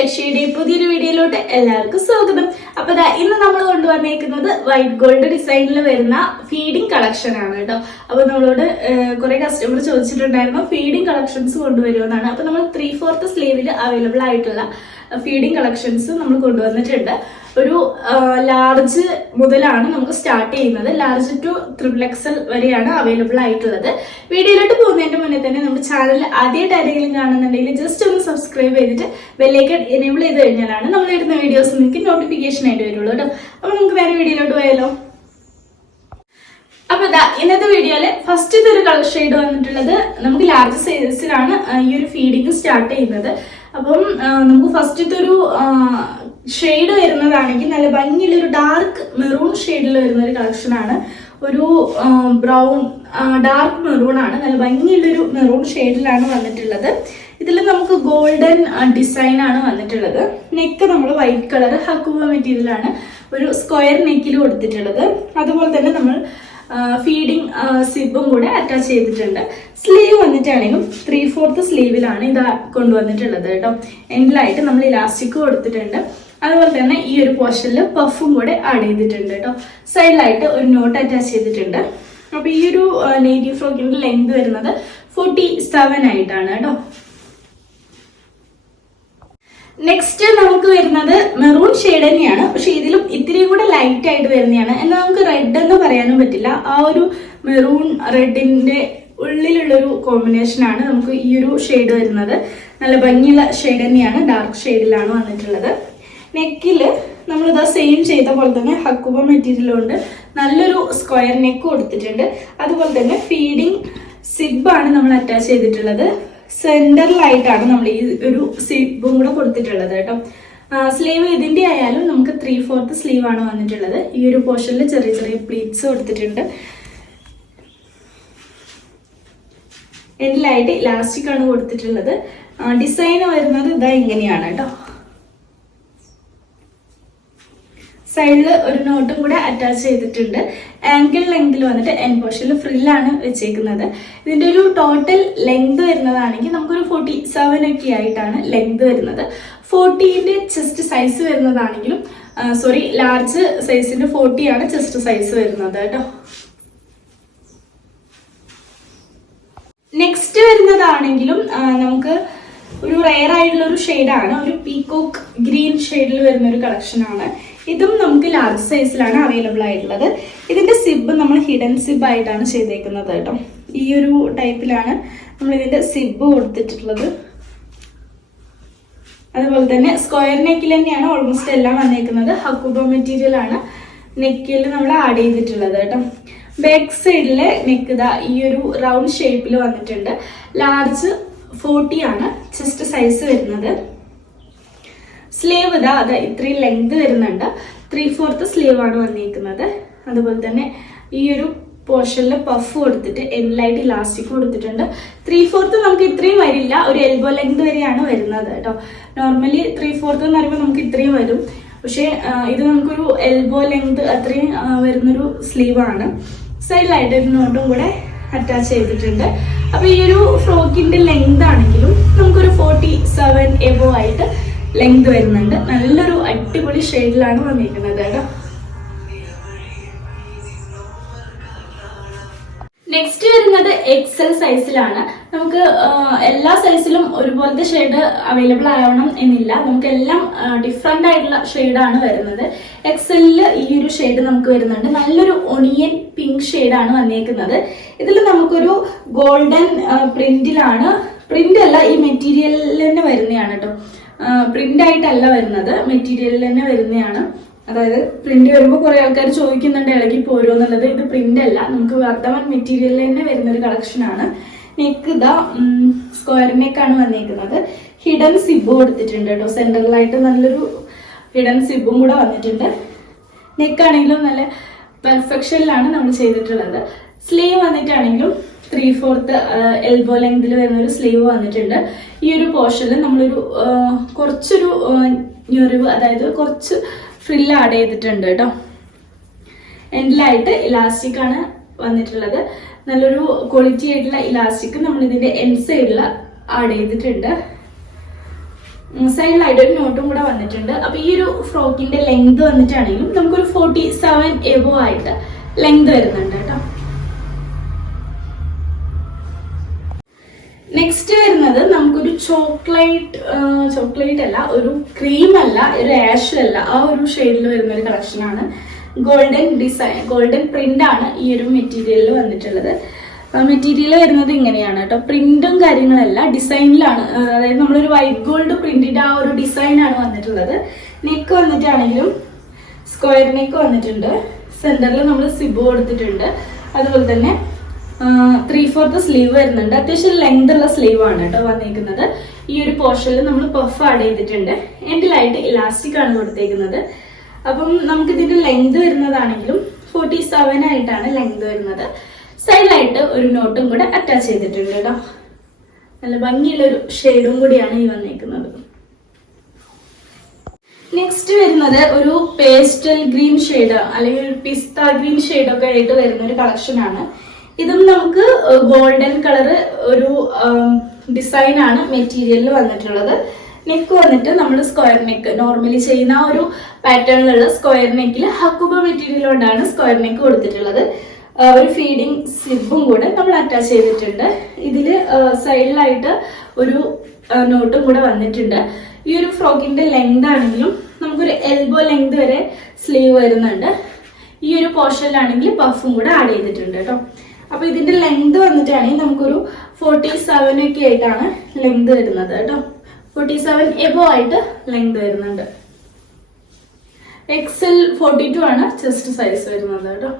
ലക്ഷ്യയുടെ പുതിയൊരു വീഡിയോയിലോട്ട് എല്ലാവർക്കും സ്വാഗതം. അപ്പൊ ഇന്ന് നമ്മൾ കൊണ്ടുവന്നേക്കുന്നത് വൈറ്റ് ഗോൾഡ് ഡിസൈനിൽ വരുന്ന ഫീഡിംഗ് കളക്ഷൻ ആണ് കേട്ടോ. അപ്പൊ നമ്മളോട് കുറെ കസ്റ്റമർ ചോദിച്ചിട്ടുണ്ടായിരുന്നു ഫീഡിംഗ് കളക്ഷൻസ് കൊണ്ടുവരുമെന്നാണ് അപ്പൊ നമ്മൾ ത്രീ ഫോർത്ത് സ്ലീവിൽ അവൈലബിൾ ആയിട്ടുള്ള ഫീഡിംഗ് കളക്ഷൻസ് നമ്മൾ കൊണ്ടുവന്നിട്ടുണ്ട്. ഒരു ലാർജ് മുതലാണ് നമുക്ക് സ്റ്റാർട്ട് ചെയ്യുന്നത്. ലാർജ് ടു ത്രിബിൾ എക്സൽ വരെയാണ് അവൈലബിൾ ആയിട്ടുള്ളത്. വീഡിയോയിലോട്ട് പോകുന്നതിന്റെ മുന്നേ തന്നെ നമ്മുടെ ചാനൽ ആദ്യമായിട്ട് ആരെങ്കിലും കാണുന്നുണ്ടെങ്കിൽ ജസ്റ്റ് ഒന്ന് സബ്സ്ക്രൈബ് ചെയ്തിട്ട് ബെല്ലൈക്കൺ എനേബിൾ ചെയ്ത് കഴിഞ്ഞാലാണ് നമ്മൾ ഇടുന്ന വീഡിയോസ് നിങ്ങൾക്ക് നോട്ടിഫിക്കേഷൻ ആയിട്ട് വരുള്ളൂ കേട്ടോ അപ്പൊ നമുക്ക് വേറെ വീഡിയോയിലോട്ട് പോയാലോ? അപ്പൊ ഇതാ ഇന്നത്തെ വീഡിയോയിൽ ഫസ്റ്റ് ഒരു കളർ ഷെയ്ഡ് വന്നിട്ടുള്ളത് നമുക്ക് ലാർജ് സൈസിലാണ് ഈ ഒരു ഫീഡിങ് സ്റ്റാർട്ട് ചെയ്യുന്നത്. അപ്പം നമുക്ക് ഫസ്റ്റത്തെ ഒരു ഷെയ്ഡ് വരുന്നതാണെങ്കിൽ നല്ല ഭംഗിയുള്ള ഒരു ഡാർക്ക് മെറൂൺ ഷെയ്ഡിൽ വരുന്ന ഒരു കളക്ഷനാണ് ഒരു ബ്രൗൺ ഡാർക്ക് മെറൂൺ ആണ്. നല്ല ഭംഗിയുള്ളൊരു മെറൂൺ ഷെയ്ഡിലാണ് വന്നിട്ടുള്ളത്. ഇതിൽ നമുക്ക് ഗോൾഡൻ ഡിസൈൻ ആണ് വന്നിട്ടുള്ളത്. നെക്ക് നമ്മൾ വൈറ്റ് കളർ ഹക്കുവ മെറ്റീരിയലാണ് ഒരു സ്ക്വയർ നെക്കിൽ കൊടുത്തിട്ടുള്ളത്. അതുപോലെ തന്നെ നമ്മൾ ഫീഡിങ് സിബും കൂടെ അറ്റാച്ച് ചെയ്തിട്ടുണ്ട്. സ്ലീവ് വന്നിട്ടാണെങ്കിലും ത്രീ ഫോർത്ത് സ്ലീവിലാണ് ഇത് കൊണ്ടുവന്നിട്ടുള്ളത് കേട്ടോ. എൻഡിലായിട്ട് നമ്മൾ ഇലാസ്റ്റിക് കൊടുത്തിട്ടുണ്ട്. അതുപോലെ തന്നെ ഈ ഒരു പോർഷനിൽ പഫും കൂടെ ആഡ് ചെയ്തിട്ടുണ്ട് കേട്ടോ സൈഡിലായിട്ട് ഒരു നോട്ട് അറ്റാച്ച് ചെയ്തിട്ടുണ്ട്. അപ്പോൾ ഈ ഒരു നേറ്റീവ് ഫ്രോക്കിന്റെ ലെങ്ത് വരുന്നത് ഫോർട്ടി സെവൻ ആയിട്ടാണ് കേട്ടോ നെക്സ്റ്റ് നമുക്ക് വരുന്നത് മെറൂൺ ഷെയ്ഡ് തന്നെയാണ്. പക്ഷെ ഇതിലും ഇത്തിരിയും കൂടെ ലൈറ്റ് ആയിട്ട് വരുന്നതാണ്. എന്നാൽ നമുക്ക് റെഡ് എന്ന് പറയാനും പറ്റില്ല. ആ ഒരു മെറൂൺ റെഡിന്റെ ഉള്ളിലുള്ളൊരു കോമ്പിനേഷൻ ആണ് നമുക്ക് ഈ ഒരു ഷെയ്ഡ് വരുന്നത്. നല്ല ഭംഗിയുള്ള ഷെയ്ഡ് തന്നെയാണ്. ഡാർക്ക് ഷെയ്ഡിലാണ് വന്നിട്ടുള്ളത്. നെക്കിൽ നമ്മളിതാ സെയിം ചെയ്ത പോലെ തന്നെ ഹക്കുബ മെറ്റീരിയൽ കൊണ്ട് നല്ലൊരു സ്ക്വയർ നെക്ക് കൊടുത്തിട്ടുണ്ട്. അതുപോലെ തന്നെ ഫീഡിങ് സിബാണ് നമ്മൾ അറ്റാച്ച് ചെയ്തിട്ടുള്ളത്. സെന്ററിലായിട്ടാണ് നമ്മൾ ഈ ഒരു സിബും കൂടെ കൊടുത്തിട്ടുള്ളത് കേട്ടോ. സ്ലീവ് ഇതിന്റെ ആയാലും നമുക്ക് ത്രീ ഫോർത്ത് സ്ലീവ് ആണ് വന്നിട്ടുള്ളത്. ഈ ഒരു പോർഷനിൽ ചെറിയ ചെറിയ പ്ലീറ്റ്സ് കൊടുത്തിട്ടുണ്ട്. എൻഡിലായിട്ട് ഇലാസ്റ്റിക് ആണ് കൊടുത്തിട്ടുള്ളത്. ഡിസൈൻ വരുന്നത് ഇതാ ഇങ്ങനെയാണ് കേട്ടോ. സൈഡിൽ ഒരു നോട്ടും കൂടെ അറ്റാച്ച് ചെയ്തിട്ടുണ്ട്. ആംഗിൾ ലെങ്തിൽ വന്നിട്ട് എൻ പോർഷനിൽ ഫ്രില്ലാണ് വെച്ചേക്കുന്നത്. ഇതിന്റെ ഒരു ടോട്ടൽ ലെങ്ത് വരുന്നതാണെങ്കിൽ നമുക്കൊരു ഫോർട്ടി സെവൻ ഒക്കെ ആയിട്ടാണ് ലെങ്ത് വരുന്നത്. ഫോർട്ടീന്റെ ചെസ്റ്റ് സൈസ് വരുന്നതാണെങ്കിലും സോറി ലാർജ് സൈസിന്റെ ഫോർട്ടിയാണ് ചെസ്റ്റ് സൈസ് വരുന്നത് കേട്ടോ. നെക്സ്റ്റ് വരുന്നതാണെങ്കിലും നമുക്ക് ഒരു റയർ ആയിട്ടുള്ള ഒരു ഷെയ്ഡാണ് ഒരു പീകോക്ക് ഗ്രീൻ ഷെയ്ഡിൽ വരുന്ന ഒരു കളക്ഷനാണ് ഇതും നമുക്ക് ലാർജ് സൈസിലാണ് അവൈലബിൾ ആയിട്ടുള്ളത്. ഇതിന്റെ സിബ് നമ്മൾ ഹിഡൻ സിബ് ആയിട്ടാണ് ചെയ്തേക്കുന്നത് കേട്ടോ. ഈ ഒരു ടൈപ്പിലാണ് നമ്മൾ ഇതിന്റെ സിബ് കൊടുത്തിട്ടുള്ളത്. അതുപോലെ തന്നെ സ്ക്വയർ നെക്കിൽ തന്നെയാണ് ഓൾമോസ്റ്റ് എല്ലാം വന്നേക്കുന്നത്. ഹക്കുബ മെറ്റീരിയൽ ആണ് നെക്കിൽ നമ്മൾ ആഡ് ചെയ്തിട്ടുള്ളത് കേട്ടോ. ബാക്ക് സൈഡിലെ നെക്ക് ഇതാ ഈ ഒരു റൗണ്ട് ഷേപ്പിൽ വന്നിട്ടുണ്ട്. ലാർജ് ഫോർട്ടി ആണ് ചെസ്റ്റ് സൈസ് വരുന്നത്. സ്ലീവ് ഇതാ അത് ഇത്രയും ലെങ്ത് വരുന്നുണ്ട്. ത്രീ ഫോർത്ത് ആണ് വന്നിരിക്കുന്നത് അതുപോലെ തന്നെ ഈ ഒരു പോർഷനിൽ പഫ് കൊടുത്തിട്ട് എൻലൈറ്റ് ഇലാസ്റ്റിക് കൊടുത്തിട്ടുണ്ട്. ത്രീ ഫോർത്ത് നമുക്ക് ഇത്രയും വരില്ല. ഒരു എൽബോ ലെങ്ത് വരെയാണ് വരുന്നത് കേട്ടോ. നോർമലി ത്രീ ഫോർത്ത് എന്ന് പറയുമ്പോൾ നമുക്ക് ഇത്രയും വരും. പക്ഷേ ഇത് നമുക്കൊരു എൽബോ ലെങ്ത് അത്രയും വരുന്നൊരു സ്ലീവാണ് സൈഡിലായിട്ട് ഒരു നോട്ടും കൂടെ അറ്റാച്ച് ചെയ്തിട്ടുണ്ട്. അപ്പോൾ ഈ ഒരു ഫ്രോക്കിന്റെ ലെങ്ത് ആണെങ്കിലും നമുക്കൊരു ഫോർട്ടി സെവൻ എബോ ആയിട്ട് ലെങ്ത് വരുന്നുണ്ട്. നല്ലൊരു അടിപൊളി ഷെയ്ഡിലാണ് വന്നിരിക്കുന്നത് കേട്ടോ. നെക്സ്റ്റ് വരുന്നത് എക്സൽ സൈസിലാണ് നമുക്ക് എല്ലാ സൈസിലും ഒരുപോലത്തെ ഷെയ്ഡ് അവൈലബിൾ ആവണം എന്നില്ല. നമുക്ക് എല്ലാം ഡിഫറെന്റ് ആയിട്ടുള്ള ഷെയ്ഡാണ് വരുന്നത്. എക്സലിൽ ഈ ഒരു ഷെയ്ഡ് നമുക്ക് വരുന്നുണ്ട്. നല്ലൊരു ഒണിയൻ പിങ്ക് ഷെയ്ഡാണ് വന്നേക്കുന്നത് ഇതിൽ നമുക്കൊരു ഗോൾഡൻ പ്രിന്റിലാണ് പ്രിന്റ് അല്ല ഈ മെറ്റീരിയലിൽ തന്നെ വരുന്നതാണ് കേട്ടോ. പ്രിന്റ് ആയിട്ടല്ല വരുന്നത്. മെറ്റീരിയലിൽ തന്നെ വരുന്നതാണ്. അതായത് പ്രിന്റ് വരുമ്പോൾ കുറെ ആൾക്കാർ ചോദിക്കുന്നുണ്ട് ഇളകി പോരോ എന്നുള്ളത്. ഇത് പ്രിന്റ് അല്ല. നമുക്ക് വർദ്ധമൻ മെറ്റീരിയലിൽ തന്നെ വരുന്ന ഒരു കളക്ഷൻ ആണ്. നെക്ക് ഇതാ സ്ക്വയർ നെക്കാണ് വന്നിരിക്കുന്നത് ഹിഡൻ സിബ് കൊടുത്തിട്ടുണ്ട് കേട്ടോ. സെൻട്രലായിട്ട് നല്ലൊരു ഹിഡൻ സിബും കൂടെ വന്നിട്ടുണ്ട്. നെക്കാണെങ്കിലും നല്ല പെർഫെക്ഷനിലാണ് നമ്മൾ ചെയ്തിട്ടുള്ളത്. സ്ലീവ് വന്നിട്ടാണെങ്കിലും ത്രീ ഫോർത്ത് എൽബോ ലെങ്തിൽ വരുന്ന ഒരു സ്ലീവ് വന്നിട്ടുണ്ട്. ഈ ഒരു പോർഷനിൽ നമ്മളൊരു കുറച്ചൊരു ഞൊറിവ് അതായത് കുറച്ച് ഫ്രില്ല് ആഡ് ചെയ്തിട്ടുണ്ട് കേട്ടോ എൻഡിലായിട്ട് ഇലാസ്റ്റിക് ആണ് വന്നിട്ടുള്ളത്. നല്ലൊരു ക്വാളിറ്റി ആയിട്ടുള്ള ഇലാസ്റ്റിക് നമ്മൾ ഇതിന്റെ എൻ സൈഡിൽ ആഡ് ചെയ്തിട്ടുണ്ട്. സൈഡിലായിട്ട് ഒരു നോട്ടും കൂടെ വന്നിട്ടുണ്ട്. അപ്പൊ ഈ ഒരു ഫ്രോക്കിന്റെ ലെങ്ത് വന്നിട്ടാണെങ്കിലും നമുക്കൊരു ഫോർട്ടി സെവൻ എബോ ആയിട്ട് ലെങ്ത് വരുന്നുണ്ട് കേട്ടോ നെക്സ്റ്റ് വരുന്നത് നമുക്കൊരു ചോക്ലേറ്റ് ചോക്ലേറ്റ് അല്ല ഒരു ക്രീം അല്ല ഒരു ആഷ് അല്ല ആ ഒരു ഷെയ്ഡിൽ വരുന്ന ഒരു കളക്ഷൻ ആണ്. ഗോൾഡൻ ഡിസൈൻ ഗോൾഡൻ പ്രിന്റ് ആണ് ഈ ഒരു മെറ്റീരിയലിൽ വന്നിട്ടുള്ളത്. മെറ്റീരിയൽ വരുന്നത് ഇങ്ങനെയാണ് കേട്ടോ. പ്രിന്റും കാര്യങ്ങളല്ല ഡിസൈനിലാണ് അതായത് നമ്മളൊരു വൈറ്റ് ഗോൾഡ് പ്രിന്റിന്റെ ആ ഒരു ഡിസൈനാണ് വന്നിട്ടുള്ളത്. നെക്ക് വന്നിട്ടാണെങ്കിലും സ്ക്വയർ നെക്ക് വന്നിട്ടുണ്ട്. സെന്ററിൽ നമ്മൾ സിബ് കൊടുത്തിട്ടുണ്ട് അതുപോലെ തന്നെ ത്രീ ഫോർത്ത് സ്ലീവ് വരുന്നുണ്ട്. അത്യാവശ്യം ലെങ്ത് ഉള്ള സ്ലീവ് ആണ് കേട്ടോ വന്നിരിക്കുന്നത് ഈ ഒരു പോർഷനിൽ നമ്മൾ പഫ് ആഡ് ചെയ്തിട്ടുണ്ട്. എൻഡിലായിട്ട് ഇലാസ്റ്റിക് ആണ് കൊടുത്തേക്കുന്നത്. അപ്പം നമുക്ക് ഇതിന്റെ ലെങ്ത് വരുന്നതാണെങ്കിലും ഫോർട്ടി സെവൻ ആയിട്ടാണ് ലെങ്ത് വരുന്നത്. സൈഡിലായിട്ട് ഒരു നോട്ടും കൂടെ അറ്റാച്ച് ചെയ്തിട്ടുണ്ട് കേട്ടോ. നല്ല ഭംഗിയുള്ള ഒരു ഷെയ്ഡും കൂടിയാണ് ഈ വന്നേക്കുന്നത്. നെക്സ്റ്റ് വരുന്നത് ഒരു പേസ്റ്റൽ ഗ്രീൻ ഷെയ്ഡ് അല്ലെങ്കിൽ പിസ്ത ഗ്രീൻ ഷെയ്ഡ് ഒക്കെ ആയിട്ട് വരുന്ന ഒരു കളക്ഷൻ ആണ്. ഇതും നമുക്ക് ഗോൾഡൻ കളർ ഒരു ഡിസൈൻ ആണ് മെറ്റീരിയലിൽ വന്നിട്ടുള്ളത്. നെക്ക് വന്നിട്ട് നമ്മൾ സ്ക്വയർ നെക്ക് നോർമലി ചെയ്യുന്ന ഒരു പാറ്റേണിലുള്ള സ്ക്വയർ നെക്കിൽ ഹക്കുബ മെറ്റീരിയൽ കൊണ്ടാണ് സ്ക്വയർ നെക്ക് കൊടുത്തിട്ടുള്ളത്. ഒരു ഫീഡിങ് സ്ലിപ്പും കൂടെ നമ്മൾ അറ്റാച്ച് ചെയ്തിട്ടുണ്ട്. ഇതിൽ സൈഡിലായിട്ട് ഒരു നോട്ടും കൂടെ വന്നിട്ടുണ്ട്. ഈ ഒരു ഫ്രോക്കിന്റെ ലെങ്ത് ആണെങ്കിലും നമുക്കൊരു എൽബോ ലെങ്ത് വരെ സ്ലീവ് വരുന്നുണ്ട്. ഈ ഒരു പോർഷനിലാണെങ്കിൽ പഫും കൂടെ ആഡ് ചെയ്തിട്ടുണ്ട് കേട്ടോ. അപ്പൊ ഇതിന്റെ ലെങ്ത് വന്നിട്ടാണെങ്കിൽ നമുക്കൊരു ഫോർട്ടി സെവൻ ഒക്കെ ആയിട്ടാണ് ലെങ്ത് വരുന്നത് കേട്ടോ. ഫോർട്ടി സെവൻ എബോ ആയിട്ട് ലെങ്ത് വരുന്നുണ്ട്. എക്സൽ ഫോർട്ടി ടു ആണ് ചെസ്റ്റ് സൈസ് വരുന്നത് കേട്ടോ.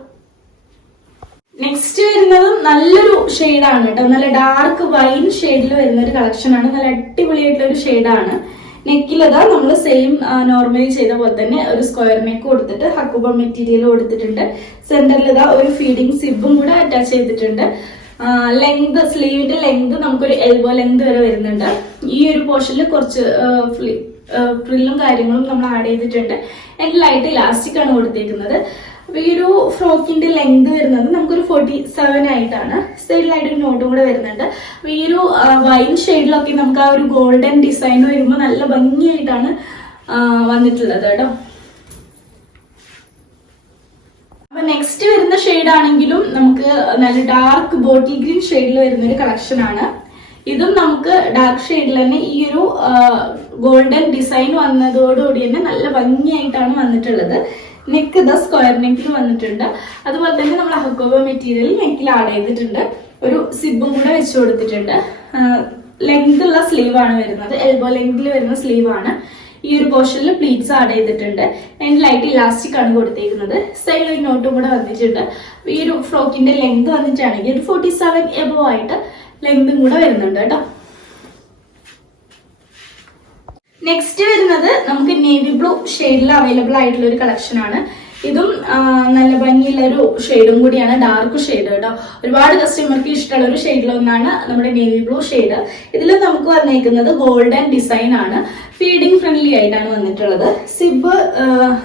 നെക്സ്റ്റ് വരുന്നതും നല്ലൊരു ഷെയ്ഡാണ് കേട്ടോ. നല്ല ഡാർക്ക് വൈൻ ഷെയ്ഡിൽ വരുന്ന ഒരു കളക്ഷൻ ആണ്. നല്ല അടിപൊളിയായിട്ടുള്ള ഒരു ഷെയ്ഡാണ് നെക്കിലതാ നമ്മൾ സെയിം നോർമലി ചെയ്ത പോലെ തന്നെ ഒരു സ്ക്വയർ നെക്ക് കൊടുത്തിട്ട് ഹക്കുബ മെറ്റീരിയൽ കൊടുത്തിട്ടുണ്ട്. സെന്ററിൽ ഇതാ ഒരു ഫീഡിംഗ് സിബും കൂടെ അറ്റാച്ച് ചെയ്തിട്ടുണ്ട്. ലെങ്ത് സ്ലീവിന്റെ ലെങ്ത് നമുക്കൊരു എൽബോ ലെങ്ത് വരെ വരുന്നുണ്ട്. ഈ ഒരു പോർഷനിൽ കുറച്ച് ഫ്രില്ലും കാര്യങ്ങളും നമ്മൾ ആഡ് ചെയ്തിട്ടുണ്ട്. ലൈറ്റ് ഇലാസ്റ്റിക് ആണ് കൊടുത്തേക്കുന്നത്. അപ്പൊ ഈ ഒരു ഫ്രോക്കിന്റെ ലെങ്ത് വരുന്നത് നമുക്കൊരു ഫോർട്ടി സെവൻ ആയിട്ടാണ്. സൈഡിലായിട്ട് ഒരു നോട്ടും കൂടെ വരുന്നുണ്ട്. ഈ ഒരു വൈൻ ഷെയ്ഡിലൊക്കെ നമുക്ക് ആ ഒരു ഗോൾഡൻ ഡിസൈൻ വരുമ്പോൾ നല്ല ഭംഗിയായിട്ടാണ് വന്നിട്ടുള്ളത് കേട്ടോ. അപ്പൊ നെക്സ്റ്റ് വരുന്ന ഷെയ്ഡ് ആണെങ്കിലും നമുക്ക് നല്ല ഡാർക്ക് ബോട്ടിൽ ഗ്രീൻ ഷെയ്ഡിൽ വരുന്ന ഒരു കളക്ഷൻ ആണ്. ഇതും നമുക്ക് ഡാർക്ക് ഷെയ്ഡിൽ തന്നെ ഈ ഒരു ഗോൾഡൻ ഡിസൈൻ വന്നതോടുകൂടി തന്നെ നല്ല ഭംഗിയായിട്ടാണ് വന്നിട്ടുള്ളത്. നെക്ക് ഇതാ സ്ക്വയർ നെക്കിൽ വന്നിട്ടുണ്ട്. അതുപോലെ തന്നെ നമ്മൾ അഹക്കോബ മെറ്റീരിയൽ നെക്കിൽ ആഡ് ചെയ്തിട്ടുണ്ട്. ഒരു സിബും കൂടെ വെച്ച് കൊടുത്തിട്ടുണ്ട്. ലെങ്ത് ഉള്ള സ്ലീവ് ആണ് വരുന്നത്. എൽബോ ലെങ്തിൽ വരുന്ന സ്ലീവ് ആണ്. ഈ ഒരു പോർഷനിൽ പ്ലീറ്റ്സ് ആഡ് ചെയ്തിട്ടുണ്ട്. ആൻഡ് ലൈറ്റ് ഇലാസ്റ്റിക് ആണ് കൊടുത്തേക്കുന്നത്. സൈഡിൽ ഒരു നോട്ടും കൂടെ വന്നിട്ടുണ്ട്. ഈ ഒരു ഫ്രോക്കിന്റെ ലെങ്ത് വന്നിട്ടാണെങ്കിൽ ഒരു ഫോർട്ടി സെവൻ എബോ ആയിട്ട് ലെങ്തും കൂടെ വരുന്നുണ്ട് കേട്ടോ. നെക്സ്റ്റ് വരുന്നത് നമുക്ക് നേവി ബ്ലൂ ഷെയ്ഡിൽ അവൈലബിൾ ആയിട്ടുള്ള ഒരു കളക്ഷൻ ആണ്. ഇതും നല്ല ഭംഗിയുള്ള ഒരു ഷെയ്ഡും കൂടിയാണ്. ഡാർക്ക് ഷെയ്ഡ് കേട്ടോ ഒരുപാട് കസ്റ്റമർക്ക് ഇഷ്ടമുള്ള ഒരു ഷെയ്ഡിലൊന്നാണ് നമ്മുടെ നേവി ബ്ലൂ ഷെയ്ഡ് ഇതിൽ നമുക്ക് വന്നേക്കുന്നത് ഗോൾഡൻ ഡിസൈൻ ആണ്. ഫീഡിംഗ് ഫ്രണ്ട്ലി ആയിട്ടാണ് വന്നിട്ടുള്ളത്. സിബ്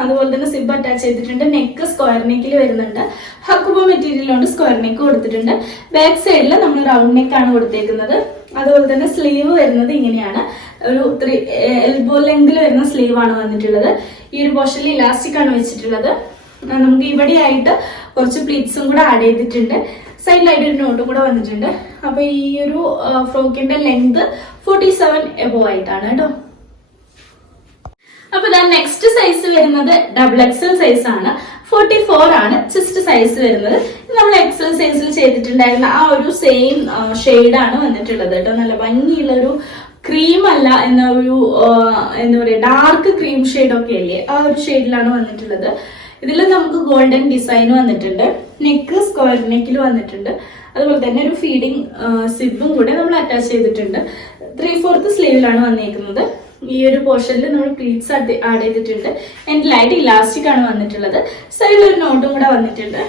അതുപോലെ തന്നെ സിബ് അറ്റാച്ച് ചെയ്തിട്ടുണ്ട്. നെക്ക് സ്ക്വയർ നെക്കിൽ വരുന്നുണ്ട്. ഹക്കുബ മെറ്റീരിയൽ കൊണ്ട് സ്ക്വയർ നെക്ക് കൊടുത്തിട്ടുണ്ട്. ബാക്ക് സൈഡിൽ നമ്മൾ റൗണ്ട് നെക്കാണ് കൊടുത്തേക്കുന്നത്. അതുപോലെ തന്നെ സ്ലീവ് വരുന്നത് ഇങ്ങനെയാണ്. ഒരു ത്രീ എൽബോ ലെങ്തിൽ വരുന്ന സ്ലീവ് ആണ് വന്നിട്ടുള്ളത്. ഈ ഒരു പോർഷനിൽ ഇലാസ്റ്റിക് ആണ് വെച്ചിട്ടുള്ളത്. നമുക്ക് ഇവിടെയായിട്ട് കുറച്ച് പ്ലീറ്റ്സും കൂടെ ആഡ് ചെയ്തിട്ടുണ്ട്. സൈഡിലായിട്ട് ഒരു നോട്ടും കൂടെ വന്നിട്ടുണ്ട്. അപ്പൊ ഈ ഒരു ഫ്രോക്കിന്റെ ലെങ്ത് ഫോർട്ടി സെവൻ എബോ ആയിട്ടാണ് കേട്ടോ. അപ്പൊ ഇതാ നെക്സ്റ്റ് സൈസ് വരുന്നത് ഡബിൾ എക്സൽ സൈസ് ആണ്. ഫോർട്ടി ഫോർ ആണ് ചെസ്റ്റ് സൈസ് വരുന്നത്. നമ്മൾ എക്സൽ സൈസിൽ ചെയ്തിട്ടുണ്ടായിരുന്ന ആ ഒരു സെയിം ആണ് വന്നിട്ടുള്ളത് കേട്ടോ. നല്ല ഭംഗിയുള്ള ഒരു ക്രീം അല്ല എന്ന ഒരു എന്താ പറയാ ഡാർക്ക് ക്രീം ഷെയ്ഡ് ഒക്കെ അല്ലേ ആ ഒരു ഷെയ്ഡിലാണ് വന്നിട്ടുള്ളത്. ഇതിൽ നമുക്ക് ഗോൾഡൻ ഡിസൈൻ വന്നിട്ടുണ്ട്. നെക്ക് സ്ക്വയർ നെക്കിൽ വന്നിട്ടുണ്ട്. അതുപോലെ തന്നെ ഒരു ഫീഡിങ് സിബും കൂടെ നമ്മൾ അറ്റാച്ച് ചെയ്തിട്ടുണ്ട്. ത്രീ ഫോർത്ത് സ്ലീവിലാണ് വന്നിരിക്കുന്നത് ഈ ഒരു പോർഷനിൽ നമ്മൾ പ്ലീറ്റ്സ് ആഡ് ചെയ്തിട്ടുണ്ട്. എൻഡിലായിട്ട് ഇലാസ്റ്റിക് ആണ് വന്നിട്ടുള്ളത്. സൈഡിൽ ഒരു നോട്ടും കൂടെ വന്നിട്ടുണ്ട്.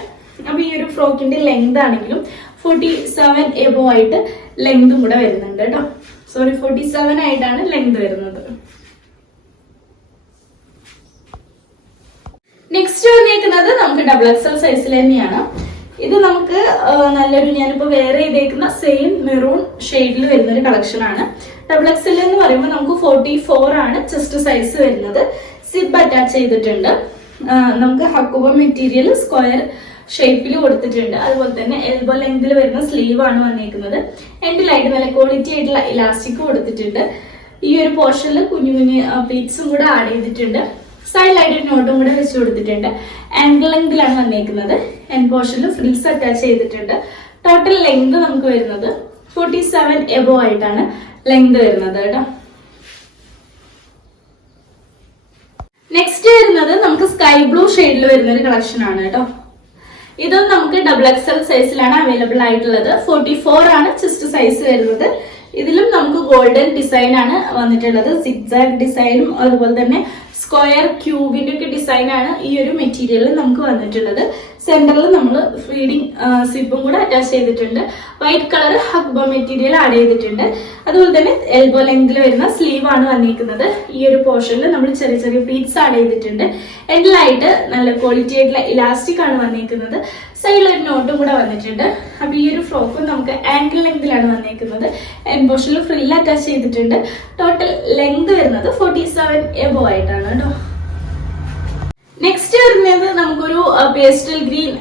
അപ്പൊ ഈ ഒരു ഫ്രോക്കിന്റെ ലെങ്ത് ആണെങ്കിലും ഫോർട്ടി സെവൻ എബോ ആയിട്ട് ലെങ്തും കൂടെ വരുന്നുണ്ട് കേട്ടോ. സോറി ഫോർട്ടി സെവൻ ആയിട്ടാണ് ലെങ്ത് വരുന്നത്. നെക്സ്റ്റ് വന്നേക്കുന്നത് നമുക്ക് ഡബിൾ എക്സൽ സൈസിൽ തന്നെയാണ്. ഇത് നമുക്ക് നല്ലൊരു ഞാനിപ്പോ വേറെ ചെയ്തേക്കുന്ന സെയിം മെറൂൺ ഷെയ്ഡിൽ വരുന്ന ഒരു കളക്ഷൻ ആണ്. ഡബിൾ എക്സൽ എന്ന് പറയുമ്പോൾ നമുക്ക് ഫോർട്ടി ഫോർ ആണ് ചെസ്റ്റ് സൈസ് വരുന്നത്. സിബ് അറ്റാച്ച് ചെയ്തിട്ടുണ്ട്. നമുക്ക് ഹക്കുബ മെറ്റീരിയൽ സ്ക്വയർ ഷേപ്പിൽ കൊടുത്തിട്ടുണ്ട്. അതുപോലെ തന്നെ എൽബോ ലെങ്തിൽ വരുന്ന സ്ലീവ് ആണ് വന്നിരിക്കുന്നത് ലൈറ്റ് നല്ല ക്വാളിറ്റി ആയിട്ടുള്ള ഇലാസ്റ്റിക് കൊടുത്തിട്ടുണ്ട്. ഈ ഒരു പോർഷനിൽ കുഞ്ഞു കുഞ്ഞു പ്ലീറ്റ്സും കൂടെ ആഡ് ചെയ്തിട്ടുണ്ട്. സൈഡിലായിട്ട് ഒരു നോട്ടും കൂടെ വെച്ച് കൊടുത്തിട്ടുണ്ട്. ആംഗിൾ ലെങ്തിലാണ് വന്നിരിക്കുന്നത് എൻ പോർഷനിൽ ഫ്രിൽസ് അറ്റാച്ച് ചെയ്തിട്ടുണ്ട്. ടോട്ടൽ ലെങ്ത് നമുക്ക് വരുന്നത് ഫോർട്ടി സെവൻ എബോ ആയിട്ടാണ് ലെങ്ത് വരുന്നത് കേട്ടോ. നെക്സ്റ്റ് വരുന്നത് നമുക്ക് സ്കൈ ബ്ലൂ ഷെയ്ഡിൽ വരുന്ന ഒരു കളക്ഷൻ ആണ് കേട്ടോ. ഇതും നമുക്ക് ഡബിൾ എക്സൽ സൈസിലാണ് അവൈലബിൾ ആയിട്ടുള്ളത്. ഫോർട്ടി ഫോർ ആണ് ചെസ്റ്റ് സൈസ് വരുന്നത്. ഇതിലും നമുക്ക് ഗോൾഡൻ ഡിസൈൻ ആണ് വന്നിട്ടുള്ളത്. സിക്സാക് ഡിസൈനും അതുപോലെ തന്നെ സ്ക്വയർ ക്യൂബിന്റെ ഒക്കെ ഡിസൈൻ ആണ് ഈ ഒരു മെറ്റീരിയലിൽ നമുക്ക് വന്നിട്ടുള്ളത്. സെന്ററിൽ നമ്മൾ ഫീഡിങ് സിബും കൂടെ അറ്റാച്ച് ചെയ്തിട്ടുണ്ട്. White colour Hakoba material add ചെയ്തിട്ടുണ്ട്. അതുപോലെ തന്നെ എൽബോ ലെങ്തിൽ വരുന്ന സ്ലീവ് ആണ് വന്നിരിക്കുന്നത്. ഈ ഒരു പോർഷനിൽ നമ്മൾ ചെറിയ ചെറിയ പ്ലീറ്റ്സ് ആഡ് ചെയ്തിട്ടുണ്ട്. എൻഡിലായിട്ട് നല്ല ക്വാളിറ്റി ആയിട്ടുള്ള ഇലാസ്റ്റിക് ആണ് വന്നിരിക്കുന്നത്. സൈഡിൽ ഒരു നോട്ടും കൂടെ വന്നിട്ടുണ്ട്. അപ്പൊ ഈ ഒരു ഫ്രോക്കും നമുക്ക് ആങ്കിൾ ലെങ്തിലാണ് വന്നേക്കുന്നത്. എംബോഷനിൽ ഫ്രില്ല് അറ്റാച്ച് ചെയ്തിട്ടുണ്ട്. ടോട്ടൽ ലെങ്ത് വരുന്നത് ഫോർട്ടി സെവൻ എബോ ആയിട്ടാണ് കേട്ടോ. നെക്സ്റ്റ് വരുന്നത് നമുക്കൊരു പേസ്റ്റൽ ഗ്രീൻ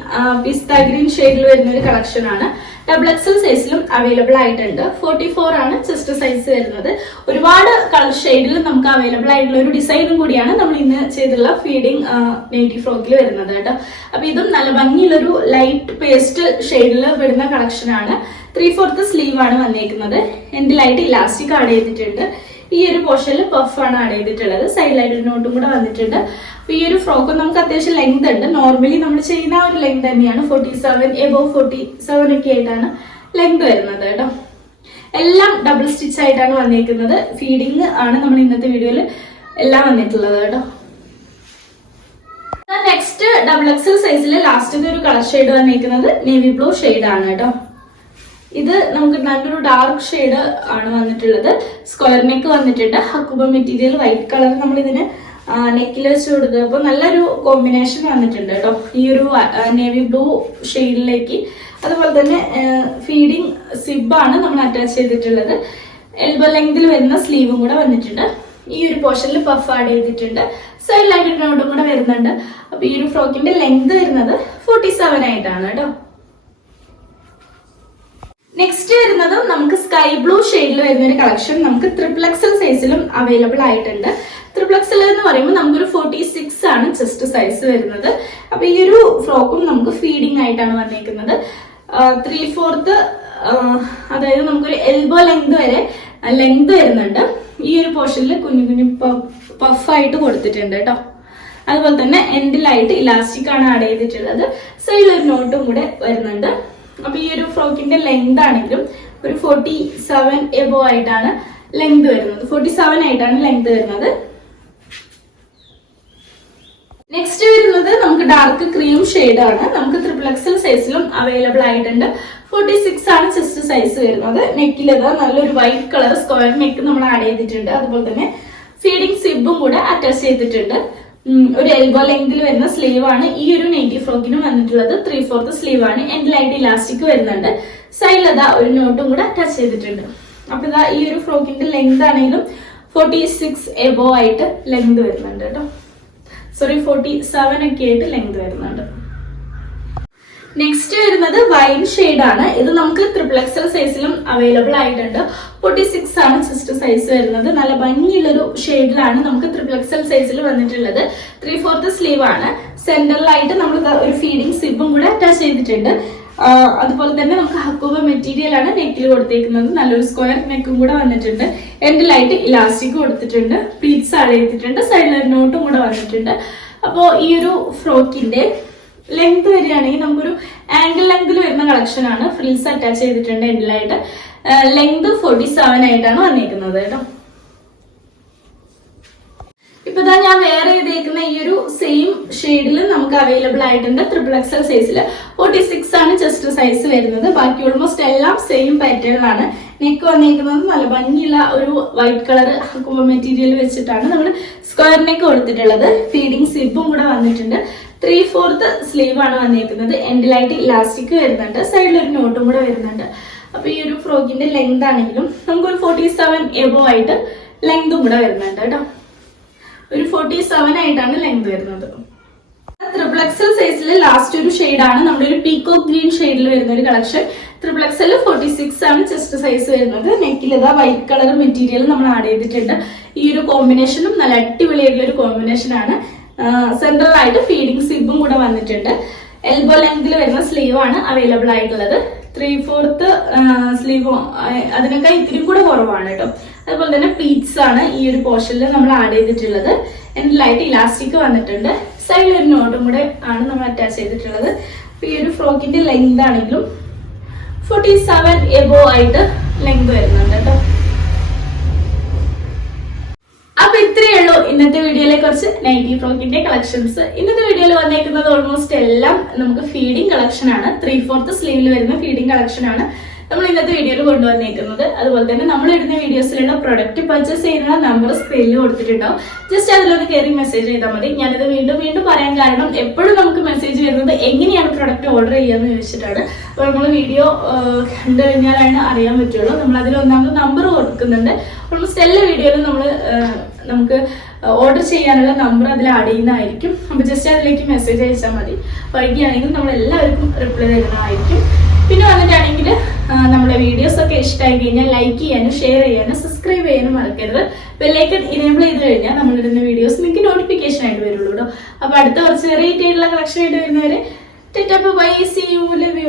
പിസ്ത ഗ്രീൻ ഷെയ്ഡിൽ വരുന്ന ഒരു കളക്ഷൻ ആണ്. ഡബിൾ എക്സൽ സൈസിലും അവൈലബിൾ ആയിട്ടുണ്ട്. ഫോർട്ടി ഫോർ ആണ് ചെസ്റ്റ് സൈസ് വരുന്നത്. ഒരുപാട് കളർ ഷെയ്ഡിൽ നമുക്ക് അവൈലബിൾ ആയിട്ടുള്ള ഒരു ഡിസൈനും കൂടിയാണ് നമ്മൾ ഇന്ന് ചെയ്തുള്ള ഫീഡിങ് നെയ്റ്റി ഫ്രോക്കിൽ വരുന്നത് കേട്ടോ. അപ്പൊ ഇതും നല്ല ഭംഗിയുള്ളൊരു ലൈറ്റ് പേസ്റ്റ് ഷെയ്ഡിൽ വരുന്ന കളക്ഷൻ ആണ്. ത്രീ ഫോർത്ത് സ്ലീവ് ആണ് വന്നേക്കുന്നത്. എൻഡിലായിട്ട് ഇലാസ്റ്റിക് ആഡ് ചെയ്തിട്ടുണ്ട്. ഈ ഒരു പോർഷനിൽ പഫ് ആണ് ആഡ് ചെയ്തിട്ടുള്ളത്. സൈഡ് ഒരു നോട്ടും കൂടെ വന്നിട്ടുണ്ട്. അപ്പൊ ഈ ഒരു ഫ്രോക്ക് നമുക്ക് അത്യാവശ്യം ലെങ്ത് ഉണ്ട്. നോർമലി നമ്മൾ ചെയ്യുന്ന ആ ഒരു ലെങ്ത് തന്നെയാണ്. Forty seven above forty seven ഒക്കെ ആയിട്ടാണ് ലെങ്ത് വരുന്നത് കേട്ടോ. എല്ലാം ഡബിൾ സ്റ്റിച്ച് ആയിട്ടാണ് വന്നിരിക്കുന്നത് ഫീഡിങ് ആണ് നമ്മൾ ഇന്നത്തെ വീഡിയോയിൽ എല്ലാം വന്നിട്ടുള്ളത് കേട്ടോ. നെക്സ്റ്റ് ഡബിൾ എക്സൽ സൈസിൽ ലാസ്റ്റിന്റെ ഒരു കളർ ഷെയ്ഡ് വന്നിരിക്കുന്നത് നേവി ബ്ലൂ ഷെയ്ഡ് ആണ് കേട്ടോ. ഇത് നമുക്ക് നല്ലൊരു ഡാർക്ക് ഷെയ്ഡ് ആണ് വന്നിട്ടുള്ളത്. സ്ക്വയർ നെക്ക് വന്നിട്ടുണ്ട്. ഹക്കുബ മെറ്റീരിയൽ വൈറ്റ് കളർ നമ്മൾ ഇതിന് നെക്കിൽ വെച്ച് കൊടുത്തപ്പോൾ നല്ലൊരു കോമ്പിനേഷൻ വന്നിട്ടുണ്ട് കേട്ടോ. ഈ ഒരു നേവി ബ്ലൂ ഷെയ്ഡിലേക്ക് അതുപോലെ തന്നെ ഫീഡിങ് സിബാണ് നമ്മൾ അറ്റാച്ച് ചെയ്തിട്ടുള്ളത്. എൽബോ ലെങ്തിൽ വരുന്ന സ്ലീവും കൂടെ വന്നിട്ടുണ്ട്. ഈ ഒരു പോർഷനിൽ പഫ് ആഡ് ചെയ്തിട്ടുണ്ട്. സൈഡ് ലൈറ്റ് നോട്ടും കൂടെ വരുന്നുണ്ട്. അപ്പൊ ഈ ഒരു ഫ്രോക്കിന്റെ ലെങ്ത് വരുന്നത് ഫോർട്ടി സെവൻ ആയിട്ടാണ് കേട്ടോ. നെക്സ്റ്റ് വരുന്നത് നമുക്ക് സ്കൈ ബ്ലൂ ഷെയ്ഡിൽ വരുന്ന ഒരു കളക്ഷൻ നമുക്ക് ട്രിപ്പിൾ എക്സൽ സൈസിലും അവൈലബിൾ ആയിട്ടുണ്ട്. ട്രിപ്പിൾ എക്സൽ എന്ന് പറയുമ്പോൾ നമുക്കൊരു ഫോർട്ടി സിക്സ് ആണ് ചെസ്റ്റ് സൈസ് വരുന്നത്. അപ്പൊ ഈ ഒരു ഫ്രോക്കും നമുക്ക് ഫീഡിംഗ് ആയിട്ടാണ് വന്നിരിക്കുന്നത്. ത്രീ ഫോർത്ത് അതായത് നമുക്കൊരു എൽബോ ലെങ്ത് വരെ ലെങ്ത് വരുന്നുണ്ട്. ഈ ഒരു പോർഷനിൽ കുഞ്ഞു കുഞ്ഞു പഫായിട്ട് കൊടുത്തിട്ടുണ്ട് കേട്ടോ അതുപോലെ തന്നെ എൻഡിലായിട്ട് ഇലാസ്റ്റിക് ആണ് ആഡ് ചെയ്തിട്ടുള്ളത്. സൈഡിൽ ഒരു നോട്ടും കൂടെ വരുന്നുണ്ട്. അപ്പൊ ഈ ഒരു ഫ്രോക്കിന്റെ ലെങ്ത് ആണെങ്കിലും ഒരു ഫോർട്ടി സെവൻ എബോ ആയിട്ടാണ് ലെങ്ത് വരുന്നത്. ഫോർട്ടി സെവൻ ആയിട്ടാണ് ലെങ്ത് വരുന്നത്. നെക്സ്റ്റ് വരുന്നത് നമുക്ക് ഡാർക്ക് ക്രീം ഷെയ്ഡ് ആണ്. നമുക്ക് ത്രിപ്പിൾ എക്സൽ സൈസിലും അവൈലബിൾ ആയിട്ടുണ്ട്. ഫോർട്ടി സിക്സ് ആണ് ചെസ്റ്റ് സൈസ് വരുന്നത്. നെക്കിലത് നല്ലൊരു വൈറ്റ് കളർ സ്ക്വയർ നെക്ക് നമ്മൾ ആഡ് ചെയ്തിട്ടുണ്ട്. അതുപോലെ തന്നെ ഫീഡിംഗ് സിബും കൂടെ അറ്റാച്ച് ചെയ്തിട്ടുണ്ട്. ഒരു എൽബോ ലെങ്തിൽ വരുന്ന സ്ലീവ് ആണ്. ഈ ഒരു നെയ്റ്റി ഫ്രോക്കിന് വന്നിട്ടുള്ളത് ത്രീ ഫോർത്ത് സ്ലീവ് ആണ് എൻഡിലായിട്ട് ഇലാസ്റ്റിക് വരുന്നുണ്ട്. സൈഡിൽ അതാ ഒരു നോട്ടും കൂടെ ടച്ച് ചെയ്തിട്ടുണ്ട്. അപ്പൊ ഇതാ ഈ ഒരു ഫ്രോക്കിന്റെ ലെങ്ത് ആണെങ്കിലും ഫോർട്ടി സിക്സ് എബോ ആയിട്ട് ലെങ്ത് വരുന്നുണ്ട് കേട്ടോ. സോറി ഫോർട്ടി സെവൻ ഒക്കെ ആയിട്ട് ലെങ്ത് വരുന്നുണ്ട്. നെക്സ്റ്റ് വരുന്നത് വൈൻ ഷെയ്ഡ് ആണ്. ഇത് നമുക്ക് ത്രിപ്ലക്സൽ സൈസിലും അവൈലബിൾ ആയിട്ടുണ്ട്. ഫോർട്ടി സിക്സ് ആണ് സിസ്റ്റർ സൈസ് വരുന്നത്. നല്ല ഭംഗിയുള്ളൊരു ഷെയ്ഡിലാണ് നമുക്ക് ത്രിപ്ലക്സൽ സൈസിൽ വന്നിട്ടുള്ളത്. ത്രീ ഫോർത്ത് സ്ലീവ് ആണ് സെന്ററിലായിട്ട് നമ്മൾ ഒരു ഫീഡിംഗ് സിബും കൂടെ അറ്റാച്ച് ചെയ്തിട്ടുണ്ട്. അതുപോലെ തന്നെ നമുക്ക് ഹക്കൂബ മെറ്റീരിയൽ ആണ് നെക്കിൽ കൊടുത്തേക്കുന്നത്. നല്ലൊരു സ്ക്വയർ നെക്കും കൂടെ വന്നിട്ടുണ്ട്. എൻഡിലായിട്ട് ഇലാസ്റ്റിക് കൊടുത്തിട്ടുണ്ട്. പ്ലീറ്റ്സ് ആഡ് ഒരു നോട്ടും കൂടെ വന്നിട്ടുണ്ട്. അപ്പോൾ ഈ ഒരു ഫ്രോക്കിന്റെ ലെങ്ത് വരികയാണെങ്കിൽ നമുക്കൊരു ആംഗിൾ ലെങ്തിൽ വരുന്ന കളക്ഷൻ ആണ് ഫ്രിൽസ് അറ്റാച്ച് ചെയ്തിട്ടുണ്ട് എൻഡിലായിട്ട് ലെങ്ത് ഫോർട്ടി സെവൻ ആയിട്ടാണ് വന്നിരിക്കുന്നത് കേട്ടോ. ഇപ്പൊ ഇതാ ഞാൻ വേറെ ചെയ്തേക്കുന്ന ഈ ഒരു സെയിം ഷെയ്ഡിൽ നമുക്ക് അവൈലബിൾ ആയിട്ടുണ്ട് ട്രിപ്പിൾ എക്സൽ സൈസിൽ ഫോർട്ടി സിക്സ് ആണ് ചെസ്റ്റ് സൈസ് വരുന്നത്. ബാക്കി ഓൾമോസ്റ്റ് എല്ലാം സെയിം പാറ്റേൺ ആണ്. നെക്ക് വന്നിരിക്കുന്നത് നല്ല ഭംഗിയുള്ള ഒരു വൈറ്റ് കളർ കുമ്പ മെറ്റീരിയൽ വെച്ചിട്ടാണ് നമ്മൾ സ്ക്വയർ നെക്ക് കൊടുത്തിട്ടുള്ളത്. ഫീഡിംഗ് സിബും കൂടെ വന്നിട്ടുണ്ട്. ത്രീ ഫോർത്ത് സ്ലീവ് ആണ് വന്നിരിക്കുന്നത് എൻഡിലായിട്ട് ഇലാസ്റ്റിക് വരുന്നുണ്ട്. സൈഡിൽ ഒരു നോട്ടും കൂടെ വരുന്നുണ്ട്. അപ്പൊ ഈ ഒരു ഫ്രോക്കിന്റെ ലെങ്ത് ആണെങ്കിലും നമുക്കൊരു ഫോർട്ടി സെവൻ എബോ ആയിട്ട് ലെങ്തും കൂടെ വരുന്നുണ്ട് കേട്ടോ. ഒരു ഫോർട്ടി സെവൻ ആയിട്ടാണ് ലെങ്ത് വരുന്നത്. ത്രിപ്പിൾ എക്സൽ സൈസിൽ ലാസ്റ്റ് ഒരു ഷെയ്ഡാണ് നമ്മുടെ ഒരു പീക്കോ ഗ്രീൻ ഷെയ്ഡിൽ വരുന്ന ഒരു collection triple XL forty six ആണ് ചെസ്റ്റ് സൈസ് വരുന്നത്. നെക്കിൽ ഇതാ വൈറ്റ് കളർ മെറ്റീരിയൽ നമ്മൾ ആഡ് ചെയ്തിട്ടുണ്ട്. ഈ ഒരു കോമ്പിനേഷനും നല്ല അടിപൊളിയായിട്ടുള്ള ഒരു കോമ്പിനേഷൻ ആണ്. സെൻട്രൽ ആയിട്ട് ഫീഡിങ് സിബും കൂടെ വന്നിട്ടുണ്ട്. എൽബോ ലെങ്തിൽ വരുന്ന സ്ലീവ് ആണ് അവൈലബിൾ ആയിട്ടുള്ളത്. ത്രീ ഫോർത്ത് സ്ലീവ് അതിനൊക്കെ ഇത്തിരി കൂടെ കുറവാണ് കേട്ടോ. അതുപോലെ തന്നെ പ്ലീറ്റ്സ് ആണ് ഈ ഒരു പോർഷനിൽ നമ്മൾ ആഡ് ചെയ്തിട്ടുള്ളത്. ലൈറ്റ് ഇലാസ്റ്റിക് വന്നിട്ടുണ്ട്. സൈഡിൽ ഒരു നോട്ടും കൂടെ ആണ് നമ്മൾ അറ്റാച്ച് ചെയ്തിട്ടുള്ളത്. ഈ ഒരു ഫ്രോക്കിന്റെ ലെങ്ത് ആണെങ്കിലും ഫോർട്ടി സെവൻ എബോ ആയിട്ട് ലെങ്ത് വരുന്നുണ്ട് കേട്ടോ. അപ്പൊ ഇത്രയേ ഉള്ളൂ ഇന്നത്തെ വീഡിയോയിലെ കുറച്ച് നൈറ്റി ഫ്രോക്കിന്റെ കളക്ഷൻസ് ഇന്നത്തെ വീഡിയോയിൽ വന്നേക്കുന്നത് ഓൾമോസ്റ്റ് എല്ലാം നമുക്ക് ഫീഡിംഗ് കളക്ഷൻ ആണ്. ത്രീ ഫോർത്ത് സ്ലീവിൽ വരുന്ന ഫീഡിംഗ് കളക്ഷൻ ആണ്. നമ്മൾ ഇന്നത്തെ വീഡിയോയിൽ കൊണ്ടുവന്നേക്കുന്നത്. അതുപോലെ തന്നെ നമ്മൾ ഇടുന്ന വീഡിയോസിലുള്ള പ്രൊഡക്റ്റ് പർച്ചേസ് ചെയ്യുന്ന നമ്പർ സ്ക്രീനിൽ കൊടുത്തിട്ടുണ്ടാവും. ജസ്റ്റ് അതിലൊന്ന് കയറി മെസ്സേജ് ചെയ്താൽ മതി. ഞാനിത് വീണ്ടും വീണ്ടും പറയാൻ കാരണം എപ്പോഴും നമുക്ക് മെസ്സേജ് വരുന്നത് എങ്ങനെയാണ് പ്രൊഡക്റ്റ് ഓർഡർ ചെയ്യാന്ന് ചോദിച്ചിട്ടാണ്. അപ്പോൾ നമ്മൾ വീഡിയോ കണ്ടു കഴിഞ്ഞാലാണ് അറിയാൻ പറ്റുള്ളൂ. നമ്മൾ അതിൽ ഒന്നാമത് നമ്പർ കൊടുക്കുന്നുണ്ട്. ഓൾമോസ്റ്റ് എല്ലാ വീഡിയോയിലും നമ്മൾ നമുക്ക് ഓർഡർ ചെയ്യാനുള്ള നമ്പർ അതിൽ ആഡ് ചെയ്യുന്നതായിരിക്കും. അപ്പോൾ ജസ്റ്റ് അതിലേക്ക് മെസ്സേജ് അയച്ചാൽ മതി. വൈകിയാണെങ്കിൽ നമ്മൾ എല്ലാവർക്കും റിപ്ലൈ തരുന്നതായിരിക്കും. പിന്നെ വന്നിട്ടാണെങ്കിൽ നമ്മുടെ വീഡിയോസ് ഒക്കെ ഇഷ്ടമായി കഴിഞ്ഞാൽ ലൈക്ക് ചെയ്യാനും ഷെയർ ചെയ്യാനും സബ്സ്ക്രൈബ് ചെയ്യാനും മറക്കരുത്. ബെല്ലൈക്കൺ ഇനേബിൾ ചെയ്ത് കഴിഞ്ഞാൽ നമ്മളിടുന്ന വീഡിയോസ് നിങ്ങൾക്ക് നോട്ടിഫിക്കേഷൻ ആയിട്ട് വരുള്ളൂ കേട്ടോ അപ്പൊ അടുത്ത കുറച്ച് വെറൈറ്റി ആയിട്ടുള്ള കളക്ഷൻ ആയിട്ട് വരുന്നവരെ ബൈ സി യു ലവ്